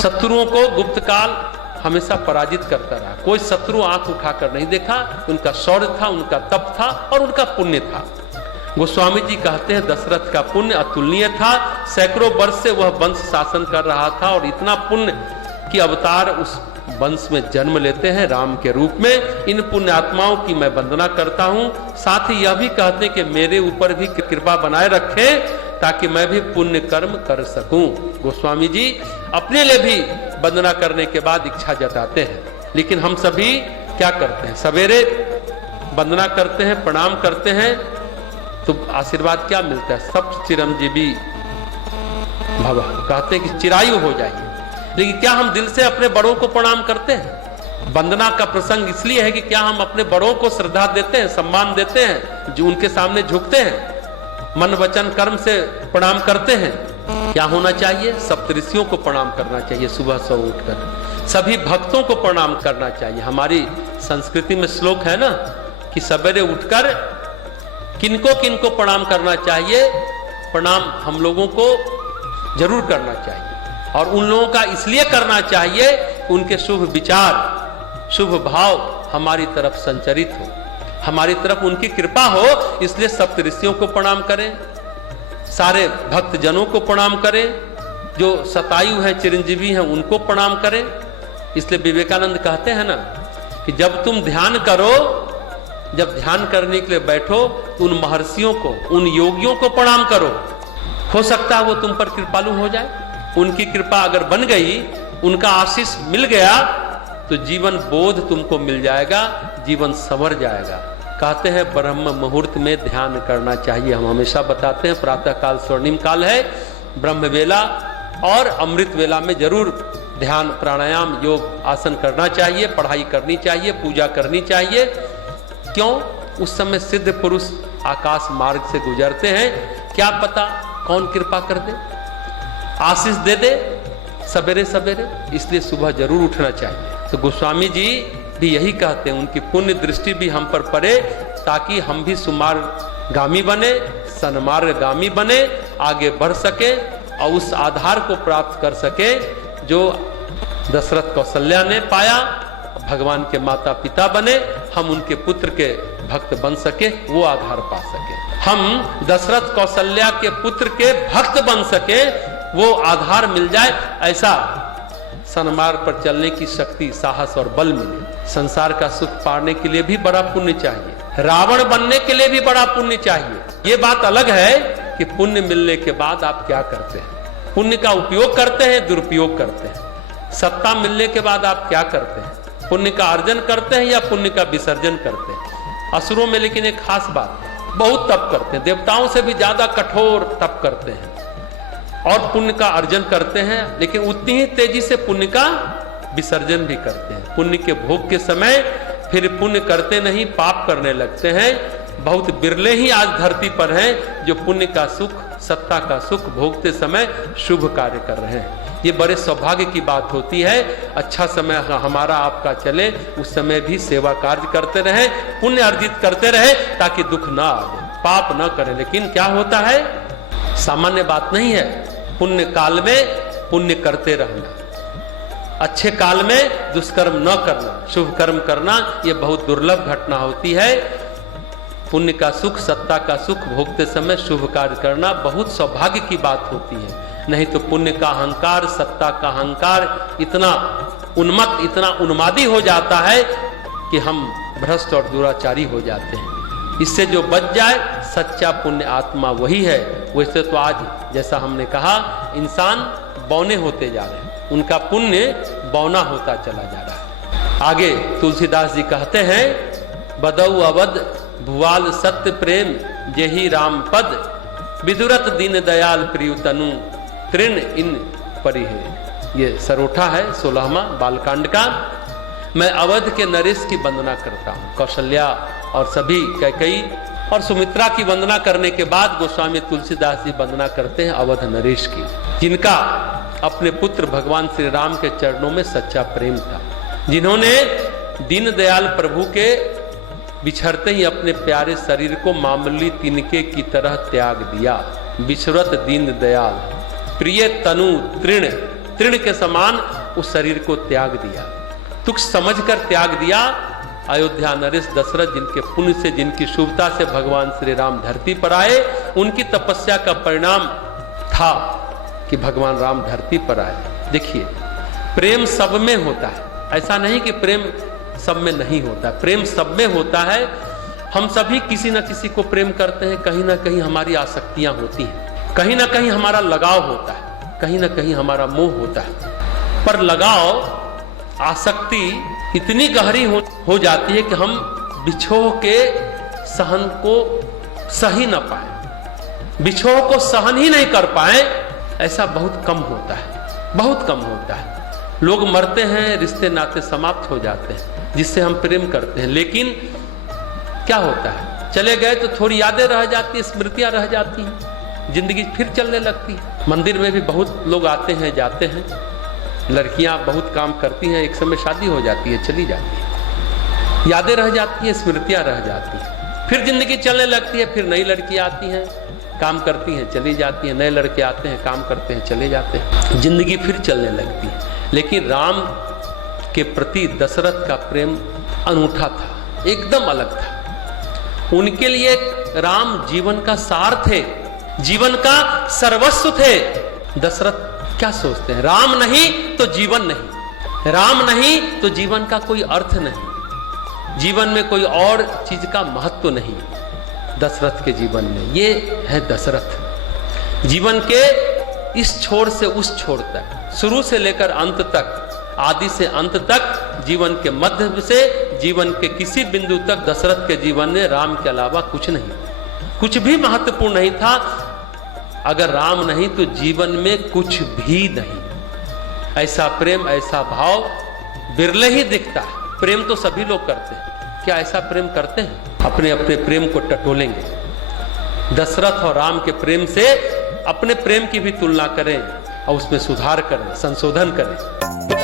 शत्रुओं को गुप्त काल हमेशा पराजित करता रहा। कोई शत्रु आंख उठाकर नहीं देखा। उनका शौर्य था, उनका तप था और उनका पुण्य था। गोस्वामी जी कहते हैं दशरथ का पुण्य अतुलनीय था। सैकड़ों वर्ष से वह वंश शासन कर रहा था और इतना पुण्य कि अवतार उस वंश में जन्म लेते हैं राम के रूप में। इन पुण्य आत्माओं की मैं वंदना करता हूं। साथ ही यह भी कहते हैं कि मेरे ऊपर भी कृपा बनाए रखे ताकि मैं भी पुण्य कर्म कर सकूं। गोस्वामी जी अपने लिए भी वंदना करने के बाद इच्छा जताते हैं। लेकिन हम सभी क्या करते हैं? सवेरे वंदना करते हैं, प्रणाम करते हैं, तो आशीर्वाद क्या मिलता है? सब चिरंजीवी भव, कहते हैं कि चिरायु हो जाइए। लेकिन क्या हम दिल से अपने बड़ों को प्रणाम करते हैं? वंदना का प्रसंग इसलिए है कि क्या हम अपने बड़ों को श्रद्धा देते हैं, सम्मान देते हैं, जो उनके सामने झुकते हैं, मन वचन कर्म से प्रणाम करते हैं? क्या होना चाहिए? सप्तऋषियों को प्रणाम करना चाहिए सुबह सो उठकर, सभी भक्तों को प्रणाम करना चाहिए। हमारी संस्कृति में श्लोक है ना कि सवेरे उठकर किनको किनको प्रणाम करना चाहिए। प्रणाम हम लोगों को जरूर करना चाहिए और उन लोगों का इसलिए करना चाहिए उनके शुभ विचार, शुभ भाव हमारी तरफ संचरित हो, हमारी तरफ उनकी कृपा हो। इसलिए सप्तऋषियों को प्रणाम करें, सारे भक्त जनों को प्रणाम करें, जो शतायु हैं, चिरंजीवी हैं, उनको प्रणाम करें। इसलिए विवेकानंद कहते हैं ना कि जब तुम ध्यान करो, जब ध्यान करने के लिए बैठो तो उन महर्षियों को, उन योगियों को प्रणाम करो। हो सकता है वो तुम पर कृपालु हो जाए। उनकी कृपा अगर बन गई, उनका आशीष मिल गया तो जीवन बोध तुमको मिल जाएगा, जीवन संवर जाएगा। कहते हैं ब्रह्म मुहूर्त में ध्यान करना चाहिए। हम हमेशा बताते हैं प्रातः काल स्वर्णिम काल है, ब्रह्म वेला और अमृत वेला में जरूर ध्यान, प्राणायाम, योग, आसन करना चाहिए, पढ़ाई करनी चाहिए, पूजा करनी चाहिए। क्यों? उस समय सिद्ध पुरुष आकाश मार्ग से गुजरते हैं, क्या पता कौन कृपा कर दे, आशीष दे दे सवेरे सवेरे। इसलिए सुबह जरूर उठना चाहिए। तो गोस्वामी जी भी यही कहते हैं, उनकी पुण्य दृष्टि भी हम पर पड़े ताकि हम भी सुमार्गामी बने, सन्मार्गामी बने, आगे बढ़ सके और उस आधार को प्राप्त कर सके जो दशरथ कौशल्या ने पाया। भगवान के माता पिता बने, हम उनके पुत्र के भक्त बन सके, वो आधार पा सके। हम दशरथ कौशल्या के पुत्र के भक्त बन सके, वो आधार मिल जाए, ऐसा सन्मार्ग पर चलने की शक्ति, साहस और बल मिले। संसार का सुख पाने के लिए भी बड़ा पुण्य चाहिए, रावण बनने के लिए भी बड़ा पुण्य चाहिए। ये बात अलग है कि पुण्य मिलने के बाद आप क्या करते हैं। पुण्य का उपयोग करते हैं, दुरुपयोग करते हैं। सत्ता मिलने के बाद आप क्या करते हैं? पुण्य का अर्जन करते हैं या पुण्य का विसर्जन करते हैं? असुरों में लेकिन एक खास बात है, बहुत तप करते हैं, देवताओं से भी ज्यादा कठोर तप करते हैं और पुण्य का अर्जन करते हैं, लेकिन उतनी ही तेजी से पुण्य का विसर्जन भी करते हैं। पुण्य के भोग के समय फिर पुण्य करते नहीं, पाप करने लगते हैं। बहुत बिरले ही आज धरती पर हैं जो पुण्य का सुख, सत्ता का सुख भोगते समय शुभ कार्य कर रहे हैं। ये बड़े सौभाग्य की बात होती है। अच्छा समय हमारा आपका चले, उस समय भी सेवा कार्य करते रहे, पुण्य अर्जित करते रहे ताकि दुख ना आए, पाप ना करें। लेकिन क्या होता है, सामान्य बात नहीं है। पुण्य काल में पुण्य करते रहना, अच्छे काल में दुष्कर्म न करना, शुभ कर्म करना, यह बहुत दुर्लभ घटना होती है। पुण्य का सुख, सत्ता का सुख भोगते समय शुभ कार्य करना बहुत सौभाग्य की बात होती है। नहीं तो पुण्य का अहंकार, सत्ता का अहंकार इतना उन्मत्त, इतना उन्मादी हो जाता है कि हम भ्रष्ट और दुराचारी हो जाते हैं। इससे जो बच जाए, सच्चा पुण्य आत्मा वही है। वैसे तो आज जैसा हमने कहा, इंसान बौने होते जा रहे हैं, उनका पुण्य बौना होता चला जा रहा है। आगे तुलसीदास जी कहते हैं, बदऊ अवध भुआल सत्य प्रेम जेहि राम पद, विदुरत दीन दयाल प्रिय तनु, तृण इन परी है। ये सरोठा है 16वां बालकांड का। मैं अवध के नरेश की वंदना करता हूँ। कौशल्या और सभी कैकेयी और सुमित्रा की वंदना करने के बाद गोस्वामी तुलसीदास जी वंदना करते हैं अवध नरेश की, जिनका अपने पुत्र भगवान श्री राम के चरणों में सच्चा प्रेम था, जिन्होंने दीनदयाल प्रभु के बिछड़ते ही अपने प्यारे शरीर को मामूली तिनके की तरह त्याग दिया। बिछड़त दीनदयाल प्रिय तनु तृण, तृण के समान उस शरीर को त्याग दिया, तुच्छ समझकर त्याग दिया। अयोध्या नरेश दशरथ जिनके पुण्य से, जिनकी शुभता से भगवान श्री राम धरती पर आए, उनकी तपस्या का परिणाम था कि भगवान राम धरती पर आए। देखिए, प्रेम सब में होता है, ऐसा नहीं कि प्रेम सब में नहीं होता, प्रेम सब में होता है। हम सभी किसी न किसी को प्रेम करते हैं, कहीं ना कहीं हमारी आसक्तियां होती हैं, कहीं ना कहीं हमारा लगाव होता है, कहीं ना कहीं हमारा मोह होता है। पर लगाव, आसक्ति इतनी गहरी हो जाती है कि हम बिछोह के सहन को सही न पाए, बिछोह को सहन ही नहीं कर पाए, ऐसा बहुत कम होता है, बहुत कम होता है। लोग मरते हैं, रिश्ते नाते समाप्त हो जाते हैं जिससे हम प्रेम करते हैं, लेकिन क्या होता है, चले गए तो थोड़ी यादें रह जाती है, स्मृतियां रह जाती हैं, जिंदगी फिर चलने लगती है। मंदिर में भी बहुत लोग आते हैं जाते हैं, लड़कियां बहुत काम करती हैं, एक समय शादी हो जाती है, चली जाती है, यादें रह जाती हैं, स्मृतियां रह जाती हैं, फिर जिंदगी चलने लगती है, फिर नई लड़कियां आती हैं, काम करती हैं, चली जाती हैं, नए लड़के आते हैं, काम करते हैं, चले जाते हैं, जिंदगी फिर चलने लगती है। लेकिन राम के प्रति दशरथ का प्रेम अनूठा था, एकदम अलग था। उनके लिए राम जीवन का सार थे, जीवन का सर्वस्व थे। दशरथ क्या सोचते हैं, राम नहीं तो जीवन नहीं, राम नहीं तो जीवन का कोई अर्थ नहीं, जीवन में कोई और चीज का महत्व नहीं। दशरथ के जीवन में ये है दशरथ, जीवन के इस छोर से उस छोर तक, शुरू से लेकर अंत तक, आदि से अंत तक, जीवन के मध्य से जीवन के किसी बिंदु तक दशरथ के जीवन में राम के अलावा कुछ नहीं, कुछ भी महत्वपूर्ण नहीं था। अगर राम नहीं तो जीवन में कुछ भी नहीं। ऐसा प्रेम, ऐसा भाव बिरले ही दिखता है। प्रेम तो सभी लोग करते हैं, क्या ऐसा प्रेम करते हैं? अपने अपने प्रेम को टटोलेंगे। दशरथ और राम के प्रेम से अपने प्रेम की भी तुलना करें और उसमें सुधार करें, संशोधन करें।